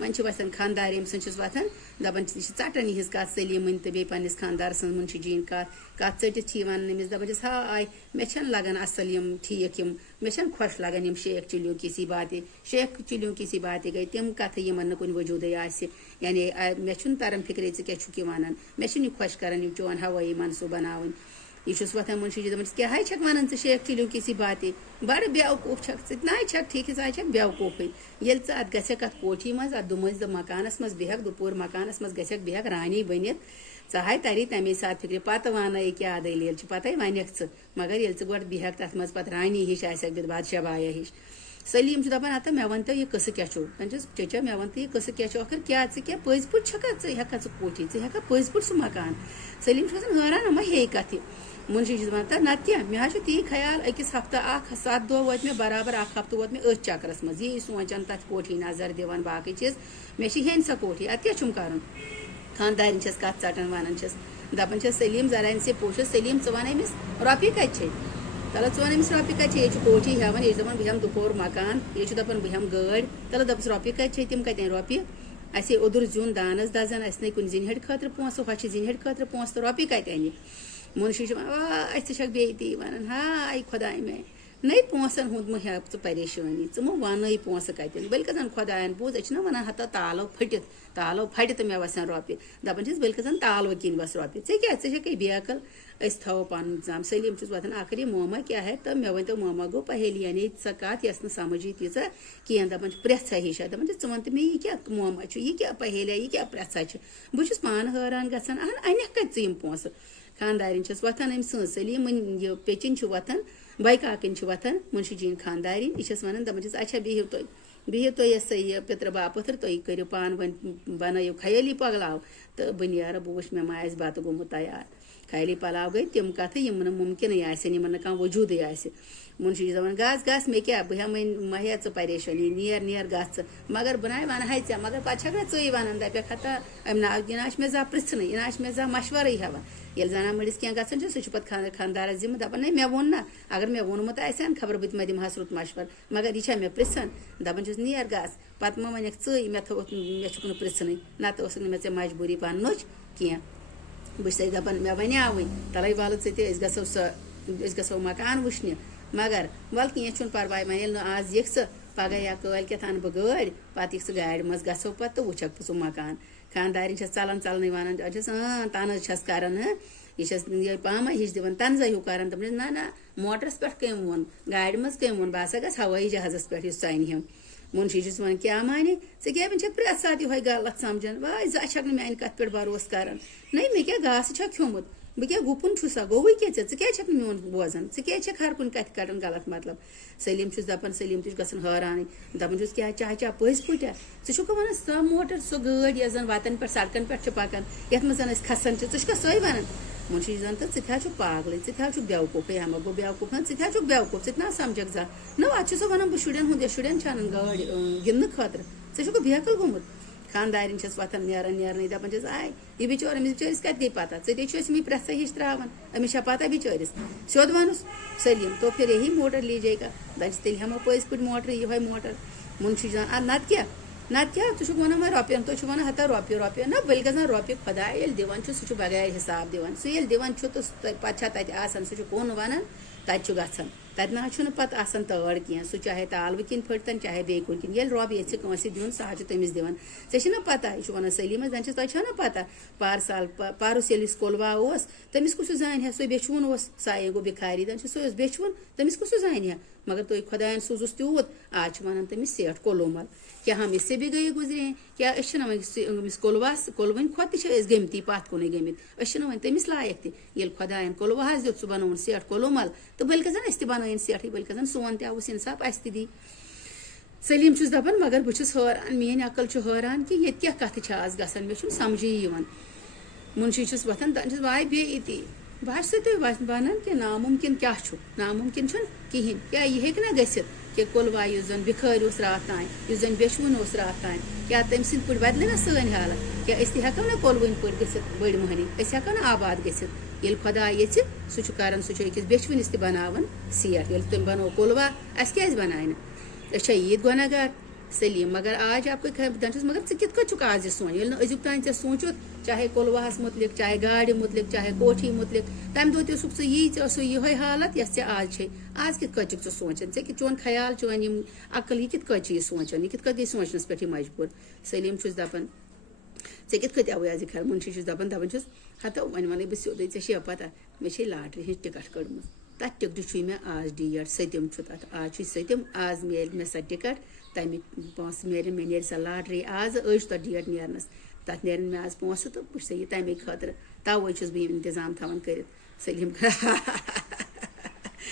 وۄنۍ چھِ وۄتھان خاندار ییٚمہِ سٕنٛز چھِس وۄتھان دَپان چھِ یہِ چھِ ژَٹان یِہٕنٛز کَتھ سلیٖمٕنۍ تہٕ بیٚیہِ پنٛنِس خاندار سٕنٛز مُنشی جی یِنۍ کَتھ ژٔٹِتھ چھِ یِوان أمِس دَپان چھِس ہاے مےٚ چھَنہٕ لگان اَصٕل یِم ٹھیٖک یِم مےٚ چھَنہٕ خۄش لگان یِم شیخ چِلیوٗ کِسی باتہِ شیخ چِلیوٗ کِسی باتہِ گٔے تِم کَتھٕ یِمن نہٕ کُنہِ وجوٗدٕے آسہِ یعنی مےٚ چھُنہٕ تران فِکرے ژٕ کیٛاہ چھُکھ یہِ وَنان مےٚ چھُنہٕ یہِ خۄش کران یِم چون ہوٲیی منصوٗب بناوٕنۍ یہ وۄتھان منشی جی دپان کیٛاہ چھکھ ونان ژٕ شیخ چِلیوٗ کِسی باتہِ بڑٕ بیوقوٗف چھکھ ژٕ نہ چھکھ ٹھیٖک ژٕ چھکھ بیوقوٗفٕے ییٚلہِ ژٕ اَتھ گژھکھ اَتھ کوٹھی منٛز اَتھ دُمٲنٛزِ مکانس منٛز بیٚہکھ دُپوٗر مکانس منٛز گژھکھ بیٚہکھ رانی بٔنِتھ ژٕ ہاے تری تَمے ساتہٕ فِکرِ پتہٕ وَنَے کیٛاہ دٔلیٖل چھِ پتہٕ وَنٮ۪کھ ژٕ مگر ییٚلہِ ژٕ گۄڈٕ بیٚہکھ تَتھ منٛز پتہٕ رانی ہِش آسٮ۪کھ بِد بادشاہ بایا ہِش سلیٖم چھُ دپان ہتا مےٚ ؤنۍتو یہِ قٕصہٕ کیٛاہ چھُ دپان چھِس چچا مےٚ وَن تہٕ یہِ قٕصہٕ کیٛاہ چھُ ٲخٕر کیٛاہ ژٕ کیٛاہ پٔزۍ پٲٹھۍ چھکھا ژٕ ہٮ۪کھا ژٕ کوٹھی ژٕ ہٮ۪کھا پٔزۍ پٲٹھۍ سُہ مکان سلیٖم چھُ گژھان حٲران یِما ہیٚیہِ کَتھِ منشی چھُس دپان نتہٕ کیٛاہ مےٚ حظ چھُ تی خیال أکِس ہفتہٕ اکھ 7 دۄہ وٲتۍ مےٚ برابر اکھ ہفتہٕ ووت مےٚ أتھۍ چکرس منٛز یی سونٛچان تتھ کوٹھی نظر دِوان باقٕے چیٖز مےٚ چھِ ہیٚنۍ سۄ کوٹھی اَدٕ کیٛاہ چھُم کرُن خاندارٮ۪ن چھس کتھ ژٹان ونان چھس دپان چھس سلیٖم ذرا ان سے پوٗچھو سلیٖم ژٕ وَن أمِس رۄپیہِ کتہِ چھے تلہٕ ژٕ وَن أمِس رۄپیہِ کتہِ چھے ییٚتہِ چھُ کوٹھی ہٮ۪وان یہِ چھُ دپان بہٕ ہٮ۪مہٕ دُپور مکان یہِ چھُ دپان بہٕ ہٮ۪مہٕ گٲڑۍ تلہٕ دپس رۄپیہِ کتہِ چھے تِم کتہِ اَنہِ رۄپیہِ اَسے اوٚدُر زیُن دانس دزان اَسہِ نَے کُنہِ زِنہِ ہٕڑِ خٲطرٕ پونٛسہٕ ہۄ چھِ زِنہِ ہٕڑِ خٲطرٕ پونٛسہٕ تہٕ رۄپیہِ کتہِ اَنہِ منشی چھُ واے ژٕ چھکھ بیٚیہِ تی ونان ہاے خۄداے مےٚ نَے پونٛسن ہُنٛد مہ ہٮ۪کھ ژٕ پریشٲنی ژٕ مہ وَنٕے پونٛسہٕ کتٮ۪ن بٔلکہِ زن خۄداین بوٗز أسۍ چھِنہ ونان ہتا تالو پھٔٹِتھ تالو پھٹہِ تہٕ مےٚ وسن رۄپیہِ دپان چھِس بٔلکہِ زن تالوٕ کِنۍ وس رۄپیہِ ژےٚ کیٛاہ ژٕ چھکھے بیقل أسۍ تھاوو پنُن انتظام سلیٖم چھُس وۄتھان آخر موما کیٛاہ ہے تہٕ مےٚ ؤنۍتو موما گوٚو پہیلی یعنی سۄ کتھ یۄس نہٕ سمجھی تیٖژاہ کینٛہہ دپان چھِ پرٛژھا ہِش دپان چھِ ژٕ وَن تہٕ مےٚ یہِ کیٛاہ موما چھُ یہِ کیٛاہ پہیلیا یہِ کیٛاہ پرٛژھا چھِ بہٕ چھُس پانہٕ حٲران گژھان انٮ۪کھ کتہِ ژٕ یِم پونٛسہٕ خاندارٮ۪ن چھس وۄتھان أمۍ سٕنٛز سلیٖم یہِ پیٚچِنۍ چھِ وۄتھان بایکاکٕنۍ چھِ وۄتھان منشی جی یِنۍ خاندارٮ۪نۍ یہِ چھس ونان دپان چھس اچھا بِہِو تُہۍ یہِ سا یہِ پِترٕ باپٕتھر تُہۍ کٔرِو پانہٕ ؤنۍ بنٲیِو خیٲلی پۄگلاو تہٕ بہٕ نیرٕ بہٕ وٕچھِ مےٚ ما آسہِ بتہٕ گوٚمُت تیار خیٲلی پلاو گٔے تِم کتھٕ یِم نہٕ مُمکِنٕے آسن یِمن نہٕ کانٛہہ وجوٗدٕے آسہِ منشی جی دپان گژھ مےٚ کیٛاہ بہٕ ہٮ۪مہٕ مہ ہےٚ ژٕ پریشٲنی نیر گژھ ژٕ مگر بہٕ نَے ونہٕ ہاے ژےٚ مگر پتہٕ چھکھ نا ژٕے ونان دپکھ ہتا أمۍ یہِ نہ چھُ مےٚ زانٛہہ پرژھنٕے یہِ نہ چھُ مےٚ زانٛہہ مشورٕے ہٮ۪وان ییٚلہِ زنان مٔڈِس کینٛہہ گژھان چھُ سُہ چھُ پتہٕ خاندارس ذِمہٕ دپان نَے مےٚ ووٚن نہ اگر مےٚ ووٚنمُت آسہِ ہن خبر بہٕ ما دِمہس رُت مشور مگر یہِ چھا مےٚ پرژھان دپان چھُس نیر گژھ پتہٕ ما ونٮ۪کھ ژٕے مےٚ تھوٚوُتھ مےٚ چھُکھ نہٕ پرژھنٕے نتہٕ ٲسٕکھ نہٕ مےٚ ژےٚ مجبوٗری وننٕچ کینٛہہ بہٕ چھسے دپان مےٚ وَنیاوٕے تلے وَلہٕ ژٕ تہِ أسۍ گژھو مکان وٕچھنہِ مگر وَلہٕ کینٛہہ چھُنہٕ پرواے وۄنۍ ییٚلہِ نہٕ آز یِکھ ژٕ پگہہ یا کٲلۍکٮ۪تھ اَنہٕ بہٕ گٲڑۍ پتہٕ یِکھ ژٕ گاڑِ منٛز گژھو پتہٕ تہٕ وٕچھکھ بہٕ سُہ مکان خاندارٮ۪ن چھس ژلنٕے ونان چھس تنز چھس کران یہِ چھس یہِ پاما ہِش دِوان تنزا ہیوٗ کران دپان چھس نہ موٹرس پٮ۪ٹھ کٔمۍ ووٚن گاڑِ منٛز کٔمۍ ووٚن بہٕ ہسا گژھٕ ہوٲیی جہازس پٮ۪ٹھ یُس ژَنہِ ہِم منشی چھُس ونان کیٛاہ مانے ژٕ کیٛاہ چھکھ پرٛٮ۪تھ ساتہٕ یِہوے غلط سمجھان واے زانٛہہ چھکھ نہٕ میانہِ کتھ پٮ۪ٹھ بروسہٕ کران نَے مےٚ کیٛاہ گاسہٕ چھکھ کھیوٚمُت بہٕ کیٛاہ گُپُن چھُسا گوٚوٕے کیٛاہ ژٕ کیٛازِ چھکھ نہٕ میون بوزان ژٕ کیٛازِ چھکھ ہر کُنہِ کتھِ کڑان غلط مطلب سلیٖم چھُس دپان سلیٖم تہِ چھُ گژھان حٲرانٕے دپان چھُس کیٛاہ چاچا پٔزۍ پٲٹھۍ ژٕ چھُکھا ونان سۄ موٹر سۄ گٲڑۍ یۄس زن وتن پٮ۪ٹھ سڑکن پٮ۪ٹھ چھِ پکان یتھ منٛز زن أسۍ کھسان چھِ ژٕ چھُکھا سۄے ونان منشی زن تہٕ ژٕ تہِ حظ چھُکھ پاگلٕے ژٕ تہِ حظ چھُکھ بیوقوٗفٕے اما گوٚو بیوقوٗف ژٕ تہِ حظ چھُکھ بیوقوٗف ژٕ تہِ نہ سمجھکھ زانٛہہ نہ اتھ چھُ سۄ ونان بہٕ شُرٮ۪ن ہُنٛد شُرٮ۪ن چھِ انان گٲڑۍ گِنٛدنہٕ خٲطرٕ ژٕ چھُکھ بیکل گوٚمُت خاندارٮ۪ن چھس وۄتھان نیرنٕے دپان چھس آے یہِ بِچور أمِس بِچٲرِس کتہِ گٔے پتہ ژٕ تے چھُ أمِس پرٛٮ۪ژھا ہِش تراوان أمِس چھا پتہ بِچٲرِس سیوٚد ونُس سلیٖم تو پھر یہی موٹر لیجیے گا دپس تیٚلہِ ہٮ۪مو پٔزۍ پٲٹھۍ موٹرٕے یِہوے موٹر منشی چھُ ونان نتہٕ کیٛاہ ژٕ چھُکھ ونان وۄنۍ رۄپین تُہۍ چھِو ونان ہتا رۄپیہِ نہ بٔلۍ گژھان رۄپیہِ خۄداے ییٚلہِ دِوان چھُ سُہ چھُ بغیر حِساب دِوان سُہ ییٚلہِ دِوان چھُ تہٕ پتہٕ چھا تتہِ آسان سُہ چھُ کُن ونان تتہِ چھُ گژھان تتہِ نہ حظ چھُنہٕ پتہٕ آسان تٲر کینٛہہ سُہ چاہے تالوٕ کِنۍ پھٔٹتن چاہے بیٚیہِ کُنہِ کِنۍ ییٚلہِ رۄب یژھِ کٲنٛسہِ دیُن سُہ حظ چھُ تٔمِس دِوان ژےٚ چھِ نا پتہ یہِ چھُ ونان سلیٖمس دپان چھِس تۄہہِ چھو نا پتہ پارُس ییٚلہِ أسۍ کولوا اوس تٔمِس کُس زانہِ ہا سُہ بیچھوُن اوس سایے گوٚو بِکھاری دپان چھِ سُہ اوس بیچھوُن تٔمِس کُس زانہِ ہا مگر تُہۍ خۄداین سوٗزُس تیوٗت آز چھِ ونان تٔمِس سیٹھ کولومل کیٛاہ ہم اس سے بھی گٔیے گُزرے ہیں کیٛاہ أسۍ چھِنہ وۄنۍ أمِس کولوٕنۍ کھۄتہٕ تہِ چھِ أسۍ گٔمتی پتھ کُنٕے گٔمٕتۍ أسۍ چھِنہٕ وۄنۍ تٔمِس لایق تہِ ییٚلہِ خۄداین کولواہس دیُت سُہ بنووُن سیٹھ کولومل تہٕ بٔلکہِ زن أسۍ تہِ بنٲیِن سیٹھٕے بٔلکہِ زن سون تہِ آوُس انصاف اسہِ تہِ دی سلیٖم چھُس دپان مگر بہٕ چھُس حٲران میٲنۍ عقل چھُ حٲران کہِ ییٚتہِ کیٛاہ کتھٕ چھِ آز گژھان مےٚ چھُنہٕ سمجھے یِوان منشی چھُس وۄتھان دپان چھِس واے بیٚیہِ تی بہٕ حظ چھُسے تُہۍ ونان کہِ نامُمکِن کیٛاہ چھُ نامُمکِن چھُنہٕ کِہینۍ کیٛاہ یہِ ہیٚکہِ نا گٔژھِتھ کہِ کولوا یُس زن بِخٲرۍ اوس راتھ تانۍ یُس زن بیچھوُن اوس راتھ تانۍ کیٛاہ تٔمۍ سٕنٛدۍ پٲٹھۍ بدلہِ نا سٲنۍ حالت کیٛاہ أسۍ تہِ ہٮ۪کو نا کولوٕنۍ پٲٹھۍ گٔژھِتھ بٔڑۍ مۄہنی أسۍ ہٮ۪کو نا آباد گٔژھِتھ ییٚلہِ خۄدا یژھِ سُہ چھُ کران سُہ چھُ أکِس بیچھوٕنِس تہِ بناوان سیٹھ ییٚلہِ تٔمۍ بنوو کولوا اَسہِ کیٛازِ بنایہِ نہٕ أسۍ چھا ییٖتۍ گۄناہ گار سلیم مگر آج آپ کو دنچس مگر ژٕ کِتھ کٔٹھۍ چھُکھ آز یہِ سونٛچ ییٚلہِ نہٕ أزیُک تانۍ ژےٚ سوٗنٛچُتھ چاہے کُلواہس متعلق چاہے گاڑِ متعلق چاہے کوٹھی متعلق تمہِ دۄہ تہِ اوسُکھ ژٕ یی ژےٚ ٲسٕے یِہوے حالت یۄس ژےٚ آز چھے آز کِتھ کٔٹھۍ چھُکھ ژٕ سونٛچان ژےٚ چون خیال چون یِم عقل یہِ کِتھ کٔٹھۍ چھِ یہِ سونٛچان یہِ کِتھ کٔٹھۍ گٔے سونٛچنس پٮ۪ٹھ یہِ مجبوٗر سلیم چھُس دپان ژےٚ کِتھ کٔٹھۍ آوٕے آز یہِ خیال مُنشی چھُس دپان چھُس ہتو وۄنۍ ونے بہٕ سیوٚدُے ژےٚ چھے پتہ مےٚ چھے لاٹری ہٕنٛز ٹکٹ کٔڑمٕژ تتھ ٹکٹہِ چھُے مےٚ آز ڈیٹ 7 چھُ تتھ آز چھُے 7 آز میلہِ مےٚ سۄ ٹکٹ تمِکۍ پونٛسہٕ میلن مےٚ نیرِ سۄ لاٹری آز أڑۍ چھُ تتھ ڈیٹ نیرنس تتھ نیرن مےٚ آز پونٛسہٕ تہٕ بہٕ چھُسے یہِ تمے خٲطرٕ توے چھُس بہٕ یِم انتظام تھاوان کٔرِتھ سلیم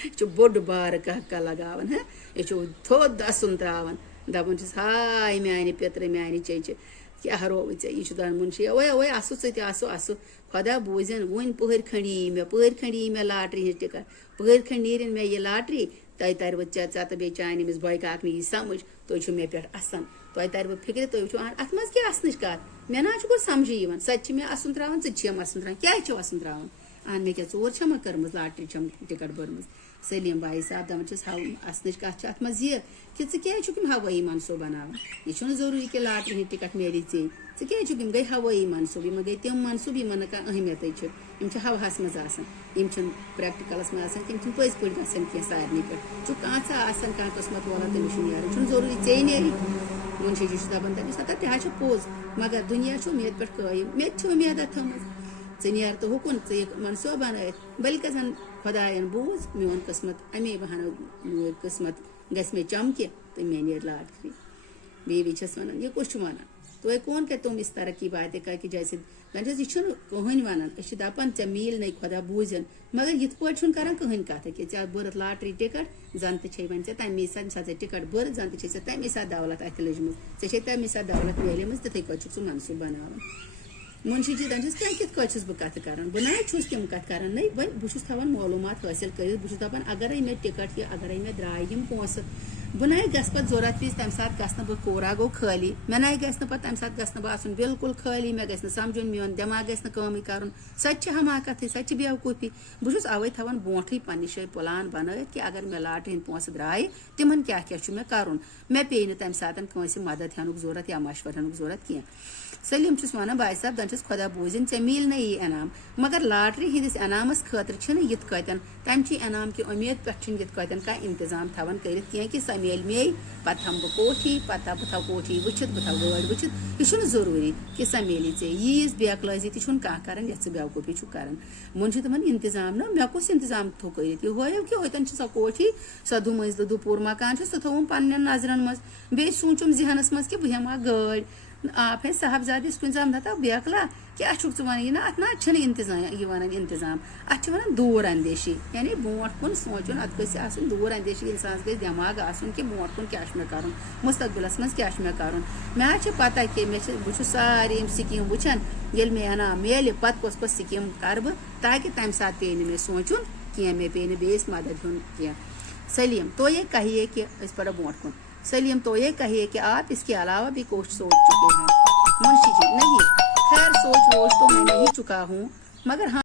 یہِ چھُ بوٚڑ بارٕ کہکہ لگاوان یہِ چھُ تھوٚد اَسُن تراوان دپان چھُس ہاے میانہِ پِترٕ میانہِ چیچہِ کیٛاہ رووُے ژےٚ یہِ چھُ دپان مُنشی اوے اوے اَسُہ ژٕ تہِ اَسُہ خۄدا بوٗزِن وُنۍ پٔہٕرۍ کھنٛڈ یی مےٚ پٔہٕرۍ کھنٛڈ یی مےٚ لاٹری ہِنٛز ٹکٹ پٔہٕرۍ کھنٛڈ نیرِن مےٚ یہِ لاٹری تۄہہِ ترِوٕ ژےٚ تہٕ بیٚیہِ چانہِ أمِس بٲے کاکنہِ یی سمجھ تُہۍ چھِو مےٚ پٮ۪ٹھ اَسان تۄہہِ ترِوٕ فِکرِ تُہۍ وٕچھِو اتھ منٛز کیٛاہ اَسنٕچ کتھ مےٚ نہ حظ چھُ گۄڈٕ سمجھی یِوان سۄ تہِ چھِ مےٚ اَسُن تراوان ژٕ تہِ چھِیَم اَسُن تراوان کیٛازِ چھِو اَسُن تراوان اہن مےٚ کیٛاہ ژوٗر چھَما کٔرمٕژ لاٹری چھَم ٹکٹ بٔرمٕژ سلیم بھایی صاحب دپان چھِس اَسنٕچ کتھ چھِ اتھ منٛز یہِ کہِ ژٕ کیٛازِ چھُکھ یِم ہوٲیی منصوٗبہٕ بناوان یہِ چھُنہٕ ضروٗری کہِ لاٹری ہٕنٛدۍ ٹکٹ میلی ژےٚ کیٛازِ چھُکھ یِم گٔے ہوٲیی منصوٗبہٕ یِمن گٔے تِم منصوٗبہٕ یِمن نہٕ کانٛہہ اہمیتٕے چھِ یِم چھِ ہوہس منٛز آسان یِم چھِنہٕ پریکٹِکلس منٛز آسان تِم چھِنہٕ پٔزۍ پٲٹھۍ گژھان کینٛہہ سارنٕے پٮ۪ٹھ چھُ کانٛژھا آسان کانٛہہ قٕسمت وولا تٔمِس چھُ نیران چھُنہٕ ضروٗری ژےٚ نیری مُنشی جی چھُ دپان تٔمِس ہتا تہِ حظ چھُ پوٚز مگر دُنیا چھُ اُمید پٮ۪ٹھ قٲیِم مےٚ تہِ چھِ اُمیدا تھٲمٕژ ژٕ نیر تہٕ ہُکُن ژٕ یہِ منصوٗبہٕ بنٲیِتھ بٔلکہِ زن خۄداین بوٗز میون قٕسمت امے بہانو قٕسمت گژھِ مےٚ چمکہِ تہٕ مےٚ نیرِ لاٹری بیٚیہِ چھس ونان یہِ کُس چھُ ونان تۄہہِ کون کر تُم اس طرح کی باتیں کر کہ جیسے دپان یہِ چھُنہٕ کٕہٕنۍ ونان أسۍ چھِ دپان ژےٚ میلۍ نَے خۄدا بوٗزِن مگر یِتھ پٲٹھۍ چھُنہٕ کران کٕہٕنۍ کتھ کہِ ژےٚ بٔرٕتھ لاٹری ٹکٹ زن تہِ چھے وۄنۍ ژےٚ تمے ساتہٕ ییٚمہِ ساتہٕ ژےٚ ٹکٹ بٔرٕتھ زن تہِ چھے ژےٚ تمے ساتہٕ دولت اتھِ لٔجمٕژ ژےٚ چھے تمے ساتہٕ دولت میلیمٕژ تِتھٕے پٲٹھۍ چھُکھ ژٕ منصوٗبہٕ بناوان مُنشی جی دپان چھِس تۄہہِ کِتھ کٲٹھۍ چھُس بہٕ کتھٕ کران بہٕ نہ حظ چھُس تِم کتھٕ کران نَے وۄنۍ بہٕ چھُس تھاوان معلوٗمات حٲصِل کٔرِتھ بہٕ چھُس دپان اگرے مےٚ ٹکٹ یہِ اگرے مےٚ درٛاے یِم پونٛسہٕ بہٕ نَے گژھٕ پتہٕ ضوٚرتھ وِزِ تمہِ ساتہٕ گژھٕ نہٕ بہٕ کوٗرا گوٚو خٲلی مےٚ نَے گژھِ نہٕ پتہٕ تمہِ ساتہٕ گژھٕ نہٕ بہٕ آسُن بالکُل خٲلی مےٚ گژھِ نہٕ سمجُن میون دٮ۪ماغ گژھِ نہٕ کٲمٕے کرُن سۄ تہِ چھِ حماقتھٕے سۄ تہِ چھِ بیوقوٗفی بہٕ چھُس اوے تھاوان برونٛٹھٕے پننہِ جایہِ پلان بنٲیِتھ کہِ اگر مےٚ لاٹری ہٕنٛدۍ پونٛسہٕ درٛایہِ تِمن کیٛاہ کیٛاہ چھُ مےٚ کرُن مےٚ پیٚیہِ نہٕ تمہِ ساتہٕ کٲنٛسہِ مدد ہٮ۪نُک ضوٚرتھ یا مشورٕ ہٮ۪نُک ضوٚرتھ کینٛہہ سلیم چھُس ونان بھاے صاحب دپان چھِس خۄدا بوٗزِن ژےٚ میلہِ نہٕ یہِ انعام مگر لاٹری ہٕنٛدِس انعامس خٲطرٕ چھِنہٕ یِتھ کٲٹھۍ تمہِ چی انعام کہِ اُمید پٮ۪ٹھ چھُنہٕ یِتھ کٲٹھۍ کانٛہہ انتظام تھاوان کٔرِتھ کینٛہہ کہِ سۄ میلہِ مے پتہٕ تھاوٕ بہٕ کوٹھی پتہٕ بہٕ تھاوٕ کوٹھی وٕچھِتھ بہٕ تھاوٕ گٲڑۍ وٕچھِتھ یہِ چھُنہٕ ضروٗری کہِ سۄ میلی ژےٚ ییٖژ بے عقلٲزی تہِ چھُنہٕ کانٛہہ کران یتھ ژٕ بیوقوٗفی چھُکھ کران وۄنۍ چھُ تِمن انتظام نہ مےٚ کُس انتظام تھوٚو کٔرِتھ یہِ ہٲیو کہِ ہوتن چھِ سۄ کوٹھی سۄ دُمنٛزلہٕ دُپوٗر مکان چھُ سُہ تھووُم پننٮ۪ن نظرن منٛز بیٚیہِ سوٗنٛچُم ذہنس منٛز کہِ بہٕ ہٮ۪مہٕ اکھ گٲڑۍ آپ ہے صاحبزادٕ یِتھ کُنۍ زن دپا بے عقلا کیٛاہ چھُکھ ژٕ ونان یہِ نہ اتھ نہ چھِنہٕ انتظام یہِ ونان انتظام اتھ چھِ ونان دوٗر اندیشی یعنی برونٛٹھ کُن سونٛچُن اتھ گژھِ آسُن دوٗر اندیشی انسانس گژھِ دٮ۪ماغ آسُن کہِ برونٛٹھ کُن کیٛاہ چھُ مےٚ کرُن مستقبلس منٛز کیٛاہ چھُ مےٚ کرُن مےٚ حظ چھِ پتہ کہِ بہٕ چھُس سارے یِم سکیٖم وٕچھان ییٚلہِ مےٚ انعام میلہِ پتہٕ کۄس سکیٖم کرٕ بہٕ تاکہِ تمہِ ساتہٕ پیٚیہِ نہٕ مےٚ سونٛچُن کینٛہہ مےٚ پیٚیہِ نہٕ بیٚیِس مدد ہُنٛد کینٛہہ سلیم تو یہ کہیے کہ أسۍ پرو برونٛٹھ کُن سلیم تو یہ کہیے کہ آپ اس کے علاوہ بھی کچھ سوچ چکے ہیں منشی جی نہیں خیر سوچ ووچ تو میں نہیں چکا ہوں مگر ہاں